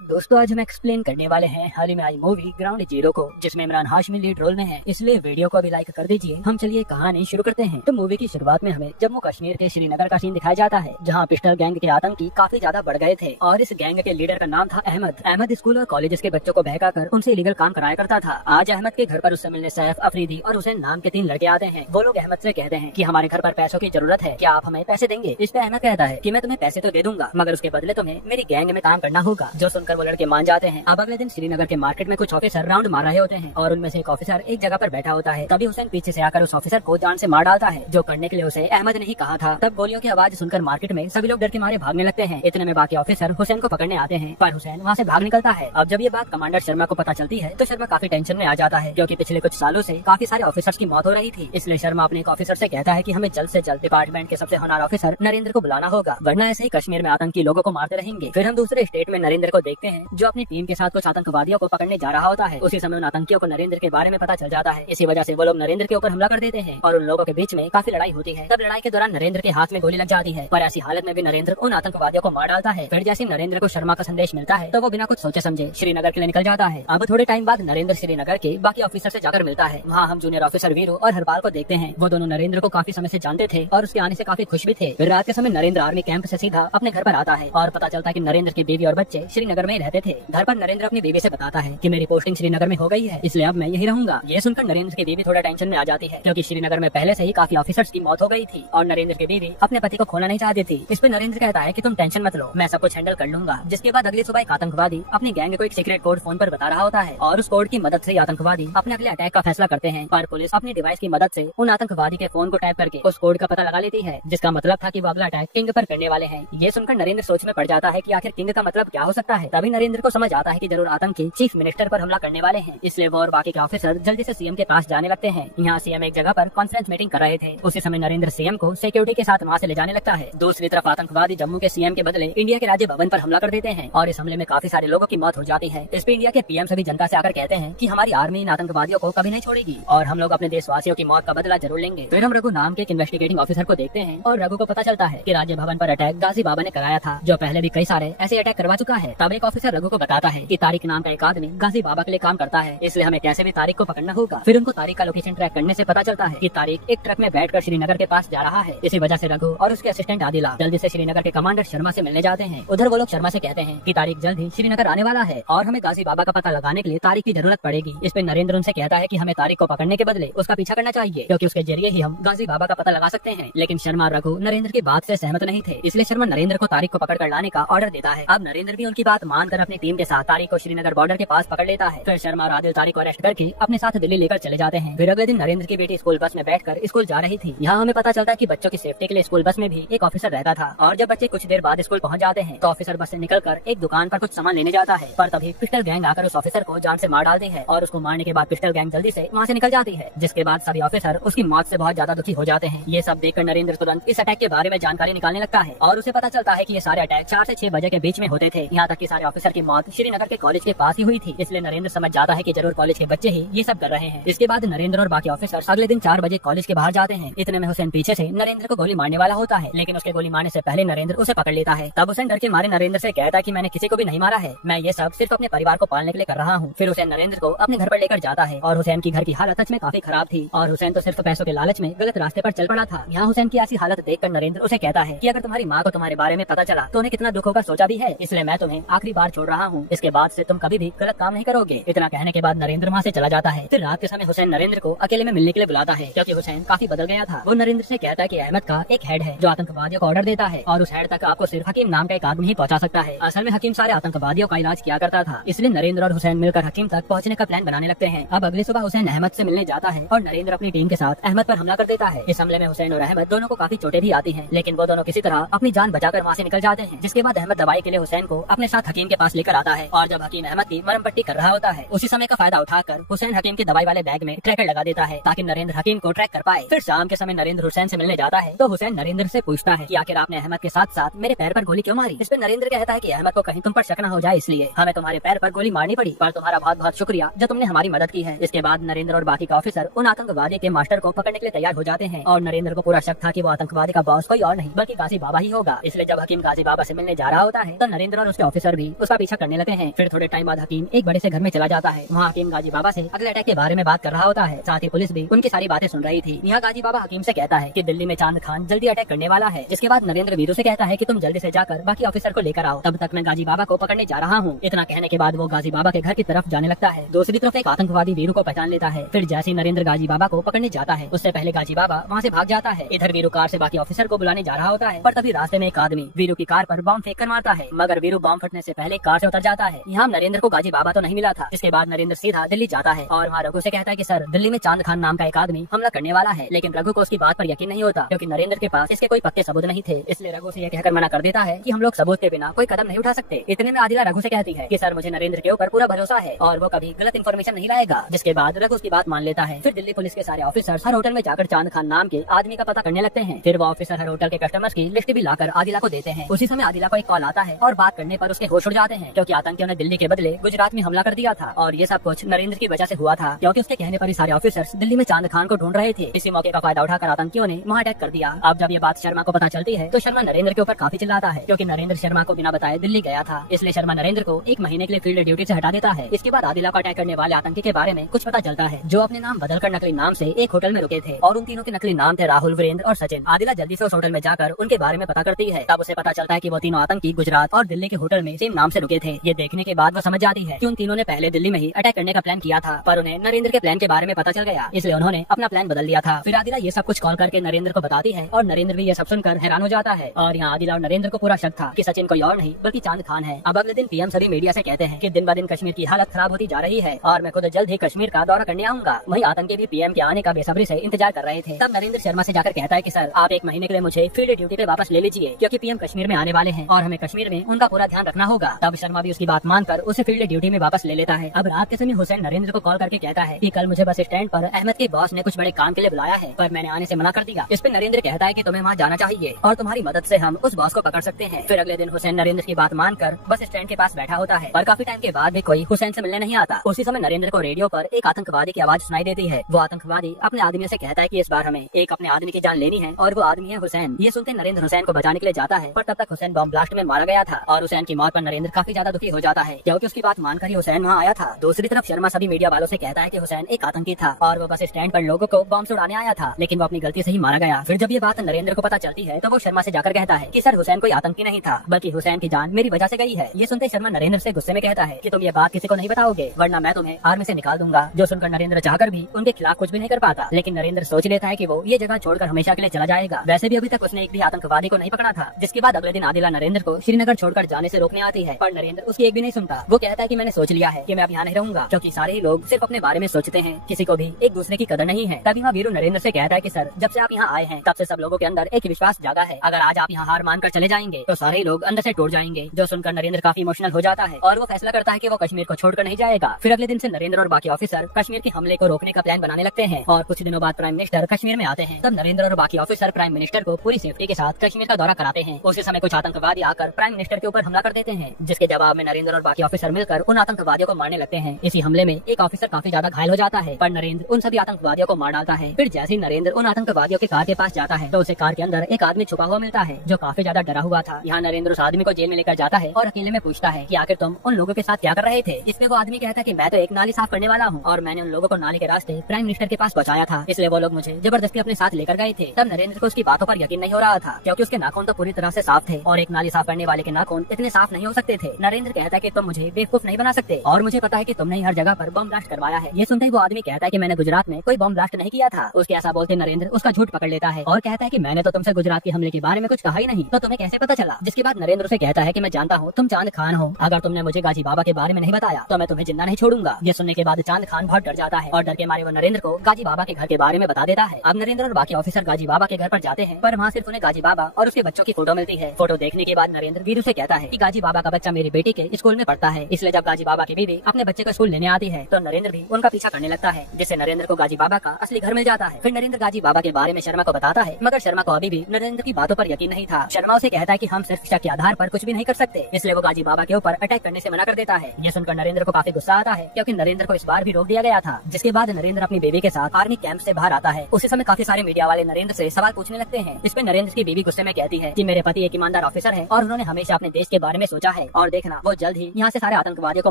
दोस्तों आज हम एक्सप्लेन करने वाले हैं हाल ही में आई मूवी ग्राउंड जीरो को, जिसमें इमरान हाशमी लीड रोल में है, इसलिए वीडियो को भी लाइक कर दीजिए। हम चलिए कहानी शुरू करते हैं। तो मूवी की शुरुआत में हमें जम्मू कश्मीर के श्रीनगर का सीन दिखाया जाता है, जहां पिस्टल गैंग के आतंकी काफी ज्यादा बढ़ गए थे और इस गैंग के लीडर का नाम था अहमद। अहमद स्कूल और कॉलेज के बच्चों को बहकाकर उनसे इलीगल काम कराया करता था। आज अहमद के घर पर उससे मिलने सैफ, अफरीदी और हुसैन नाम के 3 लड़के आते हैं। वो लोग अहमद से कहते हैं कि हमारे घर पर पैसों की जरूरत है, क्या आप हमें पैसे देंगे? इस पे अहमद कहता है कि मैं तुम्हें पैसे तो दे दूंगा, मगर उसके बदले तुम्हें मेरी गैंग में काम करना होगा। जो सुनकर वो लड़के मान जाते हैं। अब अगले दिन श्रीनगर के मार्केट में कुछ ऑफिसर राउंड मार रहे होते हैं और उनमें से एक ऑफिसर एक जगह पर बैठा होता है। तभी हुसैन पीछे से आकर उस ऑफिसर को जान से मार डालता है, जो करने के लिए उसे अहमद ने ही कहा था। तब गोलियों की आवाज सुनकर मार्केट में सभी लोग डर के मारे भागने लगते हैं। इतने में बाकी ऑफिसर हुसैन को पकड़ने आते हैं, पर हुसैन वहाँ से भाग निकलता है। अब जब ये बात कमांडर शर्मा को पता चलती है तो शर्मा काफी टेंशन में आ जाता है, क्योंकि पिछले कुछ सालों से काफी सारे ऑफिसर्स की मौत हो रही थी। इसलिए शर्मा अपने एक ऑफिसर से कहता है कि हमें जल्द से जल्द डिपार्टमेंट के सबसे होनहार ऑफिसर नरेंद्र को बुलाना होगा, वरना ऐसे ही कश्मीर में आतंकी लोगों को मारते रहेंगे। फिर हम दूसरे स्टेट में नरेंद्र को देखते हैं, जो अपनी टीम के साथ कुछ आतंकवादियों को पकड़ने जा रहा होता है। उसी समय उन आतंकियों को नरेंद्र के बारे में पता चल जाता है। इसी वजह से वो लोग नरेंद्र के ऊपर हमला कर देते हैं और उन लोगों के बीच में काफी लड़ाई होती है। तब लड़ाई के दौरान नरेंद्र के हाथ में गोली लग जाती है, पर ऐसी हालत में भी नरेंद्र उन आतंकवादियों को मार डालता है। फिर जैसे नरेंद्र को शर्मा का संदेश मिलता है तो वो बिना कुछ सोचे समझे श्रीनगर के लिए निकल जाता है। अब थोड़े टाइम बाद नरेंद्र श्रीनगर के बाकी ऑफिसर से जाकर मिलता है। वहाँ हम जूनियर ऑफिसर वीरू और हरपाल को देखते हैं। वो दोनों नरेंद्र को काफी समय से जानते थे और उसके आने से काफी खुश भी थे। फिर रात के समय नरेंद्र आर्मी कैंप से सीधा अपने घर पर आता है और पता चलता है कि नरेंद्र की बीवी और बच्चे श्रीनगर में रहते थे। घर पर नरेंद्र अपनी बीवी से बताता है कि मेरी पोस्टिंग श्रीनगर में हो गई है, इसलिए अब मैं यही रहूंगा। ये सुनकर नरेंद्र की बीवी थोड़ा टेंशन में आ जाती है, क्योंकि श्रीनगर में पहले से ही काफी ऑफिसर्स की मौत हो गई थी और नरेंद्र की बीवी अपने पति को खोना नहीं चाहती थी। इस पे नरेंद्र कहता है कि तुम टेंशन मत लो, मैं सब कुछ हैंडल कर लूंगा। जिसके बाद अगली सुबह एक आतंकवादी अपनी गैंग को एक सीक्रेट कोड फोन पर बता रहा होता है और उस कोड की मदद से आतंकवादी अपने अगले अटैक का फैसला करते हैं। पर पुलिस अपनी डिवाइस की मदद से उन आतंकवादी के फोन को टैप करके उस कोड का पता लगा लेती है, जिसका मतलब था कि वो अगला अटैक किंग पर करने वाले हैं। ये सुनकर नरेंद्र सोच में पड़ जाता है कि आखिर किंग का मतलब क्या हो सकता है। तभी नरेंद्र को समझ आता है कि जरूर आतंकी चीफ मिनिस्टर पर हमला करने वाले हैं, इसलिए वो और बाकी के ऑफिसर जल्दी से सीएम के पास जाने लगते हैं। यहाँ सीएम एक जगह पर कॉन्फ्रेंस मीटिंग कर रहे थे। उसी समय नरेंद्र सीएम को सिक्योरिटी के साथ वहाँ से ले जाने लगता है। दूसरी तरफ आतंकवादी जम्मू के सीएम के बदले इंडिया के राज्य भवन पर हमला कर देते हैं और इस हमले में काफी सारे लोगों की मौत हो जाती है। इस पे इंडिया के पीएम सभी जनता से आकर कहते हैं कि हमारी आर्मी इन आतंकवादियों को कभी नहीं छोड़ेगी और हम लोग अपने देशवासियों की मौत का बदला जरूर लेंगे। फिर हम रघु नाम के एक इन्वेस्टिगेटिंग ऑफिसर को देखते हैं और रघु को पता चलता है कि राज्य भवन पर अटैक गाजी बाबा ने कराया था, जो पहले भी कई सारे ऐसे अटैक करवा चुका है। तब एक ऑफिसर रघु को बताता है कि तारिक नाम का एक आदमी गाजी बाबा के लिए काम करता है, इसलिए हमें कैसे भी तारिक को पकड़ना होगा। फिर उनको तारिक का लोकेशन ट्रैक करने से पता चलता है कि तारिक एक ट्रक में बैठकर श्रीनगर के पास जा रहा है। इसी वजह से रघु और उसके असिस्टेंट आदिला जल्दी से श्रीनगर के कमांडर शर्मा से मिलने जाते हैं। उधर वो लोग शर्मा से कहते हैं कि तारिक जल्द ही श्रीनगर आने वाला है और हमें गाजी बाबा का पता लगाने के लिए तारिक की जरूरत पड़ेगी। इस पे नरेंद्र उनसे कहता है कि हमें तारिक को पकड़ने के बदले उसका पीछा करना चाहिए, क्योंकि उसके जरिए ही हम गाजी बाबा का पता लगा सकते हैं। लेकिन शर्मा और रघु नरेंद्र की बात से सहमत नहीं थे, इसलिए शर्मा नरेंद्र को तारिक को पकड़ कर लाने का ऑर्डर देता है। अब नरेंद्र भी उनकी बात मानकर अपनी टीम के साथ तारिक को श्रीनगर बॉर्डर के पास पकड़ लेता है। फिर शर्मा और आदिल तारिक को अरेस्ट करके अपने साथ दिल्ली लेकर चले जाते हैं। फिर अगले दिन नरेंद्र की बेटी स्कूल बस में बैठकर स्कूल जा रही थी। यहाँ हमें पता चलता है कि बच्चों की सेफ्टी के लिए स्कूल बस में भी एक ऑफिसर रहता था और जब बच्चे कुछ देर बाद स्कूल पहुँच जाते हैं तो ऑफिसर बस से निकलकर एक दुकान पर कुछ सामान लेने जाता है, पर तभी पिस्टल गैंग आकर उस ऑफिसर को जान से मार डालती है और उसको मारने के बाद पिस्टल गैंग जल्दी से वहाँ से निकल जाती है, जिसके बाद सभी ऑफिसर उसकी मौत से बहुत ज्यादा दुखी हो जाते हैं। ये सब देखकर नरेंद्र तुरंत इस अटैक के बारे में जानकारी निकालने लगता है और उसे पता चलता है कि ये सारे अटैक 4 से 6 बजे के बीच में होते थे। यहाँ तक कि सारे ऑफिसर की मौत श्रीनगर के कॉलेज के पास ही हुई थी, इसलिए नरेंद्र समझ जाता है कि जरूर कॉलेज के बच्चे ही ये सब कर रहे हैं। इसके बाद नरेंद्र और बाकी ऑफिसर अगले दिन 4 बजे कॉलेज के बाहर जाते हैं। इतने में हुसैन पीछे से नरेंद्र को गोली मारने वाला होता है, लेकिन उसके गोली मारने से पहले नरेंद्र उसे पकड़ लेता है। तब हुसैन डर के मारे नरेंद्र से कहता है कि मैंने किसी को भी नहीं मारा है, मैं ये सब सिर्फ अपने परिवार को पालने के लिए कर रहा हूँ। फिर हुसैन नरेंद्र को अपने घर पर लेकर जाता है और हुसैन की घर की हालत सच में काफी खराब थी और हुसैन तो सिर्फ पैसों के लालच में गलत रास्ते पर चल पड़ा था। यहाँ हुसैन की ऐसी हालत देखकर नरेंद्र उसे कहता है कि अगर तुम्हारी माँ को तुम्हारे बारे में पता चला तो उन्हें कितना दुख होगा सोचा भी है, इसलिए मैं तुम्हें आखिरी बार छोड़ रहा हूँ, इसके बाद से तुम कभी भी गलत काम नहीं करोगे। इतना कहने के बाद नरेंद्र वहाँ से चला जाता है। फिर रात के समय हुसैन नरेंद्र को अकेले में मिलने के लिए बुलाता है, क्योंकि हुसैन काफी बदल गया था। वो नरेंद्र से कहता है कि अहमद का एक हेड है जो आतंकवादियों को ऑर्डर देता है और उस हेड तक आपको सिर्फ हकीम नाम का एक आदमी ही पहुंचा सकता है। असल में हकीम सारे आतंकवादियों का इलाज किया करता था, इसलिए नरेंद्र और हुसैन मिलकर हकीम तक पहुंचने का प्लान बनाने लगते हैं। अब अगली सुबह हुसैन अहमद से मिलने जाता है और नरेंद्र अपनी टीम के साथ अहमद पर हमला कर देता है। इस हमले में हुसैन और अहमद दोनों को काफी चोटें भी आती हैं, लेकिन वो दोनों किसी तरह अपनी जान बचाकर वहाँ से निकल जाते हैं। जिसके बाद अहमद दवाई के लिए हुसैन को अपने साथ हकीम के पास लेकर आता है और जब हकीम अहमद की मरहम पट्टी कर रहा होता है, उसी समय का फायदा उठाकर हुसैन हकीम की दवाई वाले बैग में ट्रैकर लगा देता है ताकि नरेंद्र हकीम को ट्रैक कर पाए। फिर शाम के समय नरेंद्र हुसैन से मिलने जाता है तो हुसैन नरेंद्र से पूछता है कि आखिर आपने अहमद के साथ साथ मेरे पैर पर गोली क्यों मारी? इस पर नरेंद्र कहता है कि अहमद को कहीं तुम पर शक न हो जाए, इसलिए हमें तुम्हारे पैर पर गोली मारनी पड़ी, पर तुम्हारा बहुत बहुत शुक्रिया जो तुमने हमारी मदद की है। इसके बाद नरेंद्र और बाकी का ऑफिसर उन आतंकवादी के मास्टर को पकड़ने के लिए तैयार हो जाते हैं और नरेंद्र को पूरा शक था कि वो आतंकवादी का बॉस कोई और नहीं बल्कि गाजी बाबा ही होगा। इसलिए जब हकीम गाजी बाबा से मिलने जा रहा होता है तो नरेंद्र और उसके ऑफिसर भी भी उसका पीछा करने लगते हैं। फिर थोड़े टाइम बाद हकीम एक बड़े से घर में चला जाता है। वहाँ हकीम गाजी बाबा से अगले अटैक के बारे में बात कर रहा होता है। साथ ही पुलिस भी उनकी सारी बातें सुन रही थी। यहाँ गाजी बाबा हकीम से कहता है कि दिल्ली में चांद खान जल्दी अटैक करने वाला है। जिसके बाद नरेंद्र वीरू से कहता है कि तुम जल्दी से जाकर बाकी ऑफिसर को लेकर आओ, तब तक मैं गाजी बाबा को पकड़ने जा रहा हूँ। इतना कहने के बाद वो गाजी बाबा के घर की तरफ जाने लगता है। दूसरी तरफ एक आतंकवादी वीरू को पहचान लेता है। फिर जैसे नरेंद्र गाजी बाबा को पकड़ने जाता है, उससे पहले गाजी बाबा वहाँ से भाग जाता है। इधर वीरू कार से बाकी ऑफिसर को बुलाने जा रहा होता है, पर तभी रास्ते में एक आदमी वीरू की कार पर बम फेंक कर मारता है, मगर वीरू बम फटने से पहले कार से उतर जाता है। यहाँ नरेंद्र को गाजी बाबा तो नहीं मिला था। इसके बाद नरेंद्र सीधा दिल्ली जाता है और वहाँ रघु से कहता है कि सर, दिल्ली में चांद खान नाम का एक आदमी हमला करने वाला है। लेकिन रघु को उसकी बात पर यकीन नहीं होता, क्योंकि नरेंद्र के पास इसके कोई पक्के सबूत नहीं थे। इसलिए रघु से यह कहकर मना कर देता है कि हम लोग सबूत के बिना कोई कदम नहीं उठा सकते। इतने में आदिला रघु से कहती है कि सर, मुझे नरेंद्र के ऊपर पूरा भरोसा है और वो कभी गलत इन्फॉर्मेशन नहीं लाएगा। जिसके बाद रघु उसकी बात मान लेता है। फिर दिल्ली पुलिस के सारे ऑफिसर्स हर होटल में जाकर चांद खान नाम के आदमी का पता करने लगते हैं। फिर वो ऑफिसर हर होटल के कस्टमर्स की लिस्ट भी लाकर आदिला को देते हैं। उसी समय आदिला को एक कॉल आता है और बात करने पर उसके होश उड़ जाते हैं, क्योंकि आतंकियों ने दिल्ली के बदले गुजरात में हमला कर दिया था और ये सब कुछ नरेंद्र की वजह से हुआ था, क्योंकि उसके कहने पर ही सारे ऑफिसर्स दिल्ली में चांद खान को ढूंढ रहे थे। इसी मौके का फायदा उठाकर आतंकियों ने वहाँ अटैक कर दिया। अब जब ये बात शर्मा को पता चलती है तो शर्मा नरेंद्र के ऊपर काफी चिल्लाता है, क्योंकि नरेंद्र शर्मा को बिना बताए दिल्ली गया था। इसलिए शर्मा नरेंद्र को एक महीने के लिए फील्ड ड्यूटी से हटा देता है। इसके बाद आदिला को अटैक करने वाले आतंकी के बारे में कुछ पता चलता है, जो अपने नाम बदलकर नकली नाम से एक होटल में रुके थे और उन तीनों के नकली नाम थे राहुल, वीरेंद्र और सचिन। आदिला जल्दी से उस होटल में जाकर उनके बारे में पता करती है। तब उसे पता चलता है कि वो तीनों आतंकी गुजरात और दिल्ली के होटल में सेम नाम से रुके थे। ये देखने के बाद वो समझ जाती है कि उन तीनों ने पहले दिल्ली में ही अटैक करने का प्लान किया था, पर उन्हें नरेंद्र के प्लान के बारे में पता चल गया, इसलिए उन्होंने अपना प्लान बदल दिया था। फिर आदिला ये सब कुछ कॉल करके नरेंद्र को बताती है और नरेंद्र भी ये सब सुनकर हैरान हो जाता है। और यहाँ आदिला और नरेंद्र को पूरा शक था कि सचिन कोई और नहीं बल्कि चांद खान है। अब अगले दिन पीएम सभी मीडिया से कहते हैं कि दिन ब दिन कश्मीर की हालत खराब होती जा रही है और मैं खुद जल्द ही कश्मीर का दौरा करने आऊंगा। वहीं आतंकी भी पीएम के आने का बेसब्री से इंतजार कर रहे थे। तब नरेंद्र शर्मा से जाकर कहता है कि सर, आप एक महीने के लिए मुझे फील्ड ड्यूटी पे वापस ले लीजिए, क्योंकि पीएम कश्मीर में आने वाले हैं और हमें कश्मीर में उनका पूरा ध्यान रखना होगा। तब शर्मा भी उसकी बात मानकर उसे फील्ड ड्यूटी में वापस ले लेता है। अब रात के समय हुसैन नरेंद्र को कॉल करके कहता है कि कल मुझे बस स्टैंड पर अहमद के बॉस ने कुछ बड़े काम के लिए बुलाया है, पर मैंने आने से मना कर दिया। इस पे नरेंद्र कहता है कि तुम्हें वहाँ जाना चाहिए और तुम्हारी मदद से हम उस बॉस को पकड़ सकते हैं। फिर अगले दिन हुसैन नरेंद्र की बात मानकर बस स्टैंड के पास बैठा होता है, पर काफी टाइम के बाद भी कोई हुसैन से मिलने नहीं आता। उसी समय नरेंद्र को रेडियो पर एक आतंकवादी की आवाज सुनाई देती है। वो आतंकवादी अपने आदमियों से कहता है कि इस बार हमें एक अपने आदमी की जान लेनी है और वो आदमी है हुसैन। ये सुनते नरेंद्र हुसैन को बचाने के लिए जाता है, पर तब तक हुसैन बम ब्लास्ट में मारा गया था और हुसैन की मौत पर नरेंद्र काफी ज्यादा दुखी हो जाता है, क्योंकि उसकी बात मानकर ही हुसैन वहाँ आया था। दूसरी तरफ शर्मा सभी मीडिया वालों से कहता है कि हुसैन एक आतंकी था और वो बस स्टैंड पर लोगों को बम से उड़ाने आया था, लेकिन वो अपनी गलती से ही मारा गया। फिर जब ये बात नरेंद्र को पता चलती है तो वो शर्मा से जाकर कहता है कि सर, हुसैन कोई आतंकी नहीं था, बल्कि हुसैन की जान मेरी वजह से गई है। ये सुनते शर्मा नरेंद्र से गुस्से में कहता है कि तुम ये बात किसी को नहीं बताओगे, वरना मैं तुम्हें आर्मी से निकाल दूंगा। जो सुनकर नरेंद्र चाहकर भी उनके खिलाफ कुछ भी नहीं कर पाता, लेकिन नरेंद्र सोच लेता है कि वो ये जगह छोड़कर हमेशा के लिए चला जाएगा। वैसे भी अभी तक उसने एक भी आतंकवादी को नहीं पकड़ा था। जिसके बाद अगले दिन आदिला नरेंद्र को श्रीनगर छोड़कर जाने से रोकने आती है, पर नरेंद्र उसकी एक भी नहीं सुनता। वो कहता है कि मैंने सोच लिया है कि मैं अब यहाँ नहीं रहूंगा, क्योंकि सारे ही लोग सिर्फ अपने बारे में सोचते हैं, किसी को भी एक दूसरे की कदर नहीं है। तभी वहाँ वीरू नरेंद्र से कहता है कि सर, जब से आप यहाँ आए हैं तब से सब लोगों के अंदर एक विश्वास जागा है। अगर आज आप यहाँ हार मानकर चले जाएंगे तो सारे लोग अंदर से टूट जाएंगे। जो सुनकर नरेंद्र काफी इमोशनल हो जाता है और वो फैसला करता है कि वो कश्मीर को छोड़कर नहीं जाएगा। फिर अगले दिन से नरेंद्र और बाकी ऑफिसर कश्मीर के हमले को रोकने का प्लान बनाने लगते हैं और कुछ दिनों बाद प्राइम मिनिस्टर कश्मीर में आते हैं। तब नरेंद्र और बाकी ऑफिसर प्राइम मिनिस्टर को पूरी सेफ्टी के साथ कश्मीर का दौरा कराते हैं। उसी समय कुछ आतंकवादी आकर प्राइम मिनिस्टर के ऊपर हमला कर देते हैं, जिसके जवाब में नरेंद्र और बाकी ऑफिसर मिलकर उन आतंकवादियों को मारने लगते हैं। इसी हमले में एक ऑफिसर काफी ज्यादा घायल हो जाता है, पर नरेंद्र उन सभी आतंकवादियों को मार डालता है। फिर जैसे ही नरेंद्र उन आतंकवादियों के कार के पास जाता है तो उसे कार के अंदर एक आदमी छुपा हुआ मिलता है, जो काफी ज्यादा डरा हुआ था। यहाँ नरेंद्र उस आदमी को जेल में लेकर जाता है और अकेले में पूछता है कि आखिर तुम उन लोगों के साथ क्या कर रहे थे। इसमें वो आदमी कहता है कि मैं तो एक नाली साफ करने वाला हूँ और मैंने उन लोगों को नाली के रास्ते प्राइम मिनिस्टर के पास पहुंचाया था, इसलिए वो लोग मुझे जबरदस्ती अपने साथ लेकर गए थे। तब नरेंद्र को उसकी बातों पर यकीन नहीं हो रहा था, क्योंकि उसके नाखून तो पूरी तरह से साफ थे और एक नाली साफ करने वाले के नाखून इतने साफ नहीं हो सकते थे। नरेंद्र कहता है कि तुम मुझे बेवकूफ नहीं बना सकते और मुझे पता है कि तुमने हर जगह पर बम ब्लास्ट करवाया है। ये सुनते ही वो आदमी कहता है कि मैंने गुजरात में कोई बम ब्लास्ट नहीं किया था। उसके ऐसा बोलते नरेंद्र उसका झूठ पकड़ लेता है और कहता है कि मैंने तो तुमसे गुजरात के हमले के बारे में कुछ कहा ही नहीं, तो तुम्हें कैसे पता चला। जिसके बाद नरेंद्र उसे कहता है कि मैं जानता हूँ तुम चांद खान हो, अगर तुमने मुझे गाजी बाबा के बारे में नहीं बताया तो मैं तुम्हें जिंदा नहीं छोड़ूंगा। ये सुनने के बाद चांद खान बहुत डर जाता है और डर के मारे वो नरेंद्र को गाजी बाबा के घर के बारे में बता देता है। अब नरेंद्र और बाकी ऑफिसर गाजी बाबा के घर पर जाते हैं, पर वहाँ सिर्फ उन्हें गाजी बाबा और उसके बच्चों की फोटो मिलती है। फोटो देखने के बाद नरेंद्र वीरू से कहता है कि गाजी बाबा का बच्चा मेरी बेटी के स्कूल में पढ़ता है, इसलिए जब गाजी बाबा की बीवी अपने बच्चे को स्कूल लेने आती है तो नरेंद्र भी उनका पीछा करने लगता है, जिससे नरेंद्र को गाजी बाबा का असली घर मिल जाता है। फिर नरेंद्र गाजी बाबा के बारे में शर्मा को बताता है, मगर शर्मा को अभी भी नरेंद्र की बातों पर यकीन नहीं था। शर्मा उसे कहता है कि हम सिर्फ शक के आधार पर कुछ भी नहीं कर सकते, इसलिए वो गाजी बाबा के ऊपर अटैक करने से मना कर देता है। ये सुनकर नरेंद्र को काफी गुस्सा आता है, क्योंकि नरेंद्र को इस बार भी रोक दिया गया था। जिसके बाद नरेंद्र अपनी बेबी के साथ आर्मी कैंप से बाहर आता है। उसी समय काफी सारे मीडिया वाले नरेंद्र से सवाल पूछने लगते हैं। इस पे नरेंद्र की बीवी गुस्से में कहती है कि मेरे पति एक ईमानदार ऑफिसर है और उन्होंने हमेशा अपने देश के बारे में सोचा है और देखना वो जल्द ही यहाँ से सारे आतंकवादियों को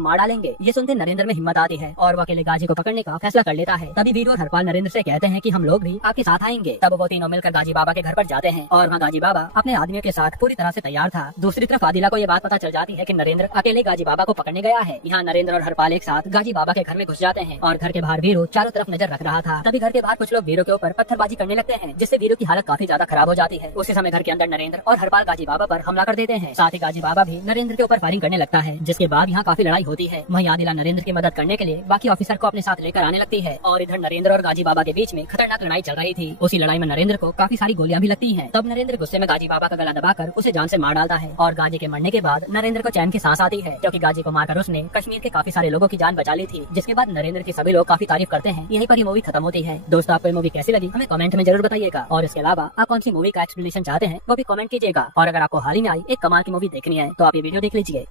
मार डालेंगे। ये सुनते नरेंद्र में हिम्मत आती है और वो अकेले गाजी को पकड़ने का फैसला कर लेता है। तभी वीरू और हरपाल नरेंद्र से कहते हैं कि हम लोग भी आपके साथ आएंगे। तब वो तीनों मिलकर गाजी बाबा के घर पर जाते हैं और वहाँ गाजी बाबा अपने आदमियों के साथ पूरी तरह से तैयार था। दूसरी तरफ आदिला को ये बात पता चल जाती है कि नरेंद्र अकेले गाजी बाबा को पकड़ने गया है। यहाँ नरेंद्र और हरपाल एक साथ गाजी बाबा के घर में घुस जाते हैं और घर के बाहर वीरू चारों तरफ नजर रख रहा था। तभी घर के बाहर कुछ लोग वीरू के ऊपर पत्थरबाजी करने लगते हैं, जिससे वीरू की हालत काफी ज्यादा खराब हो जाती है। उसी समय घर के अंदर नरेंद्र और हरपाल गाजी बाबा पर हमला कर देते हैं। साथ ही गाजी बाबा भी नरेंद्र के ऊपर फायरिंग करने लगता है, जिसके बाद यहाँ काफी लड़ाई होती है। वहीं आदिला नरेंद्र की मदद करने के लिए बाकी ऑफिसर को अपने साथ लेकर आने लगती है और इधर नरेंद्र और गाजी बाबा के बीच में खतरनाक लड़ाई चल रही थी। उसी लड़ाई में नरेंद्र को काफी सारी गोलियां भी लगती हैं। तब नरेंद्र गुस्से में गाजी बाबा का गला दबाकर उसे जान से मार डालता है और गाजी के मरने के बाद नरेंद्र को चैन की सांस आती है, क्योंकि गाजी को मारकर उसने कश्मीर के काफी सारे लोगों की जान बचा ली थी। जिसके बाद नरेंद्र की सभी लोग काफी तारीफ करते हैं। यहीं पर ये मूवी खत्म होती है। दोस्तों, आपको ये मूवी कैसी लगी हमें कमेंट में जरूर बताइएगा और इसके अलावा आप कौन सी मूवी का एक्सप्लेनेशन चाहते हैं वो भी कमेंट कीजिएगा। और अगर आपको हाल ही में आई एक कमाल की मूवी देखनी है तो आप ये वीडियो देख लीजिए।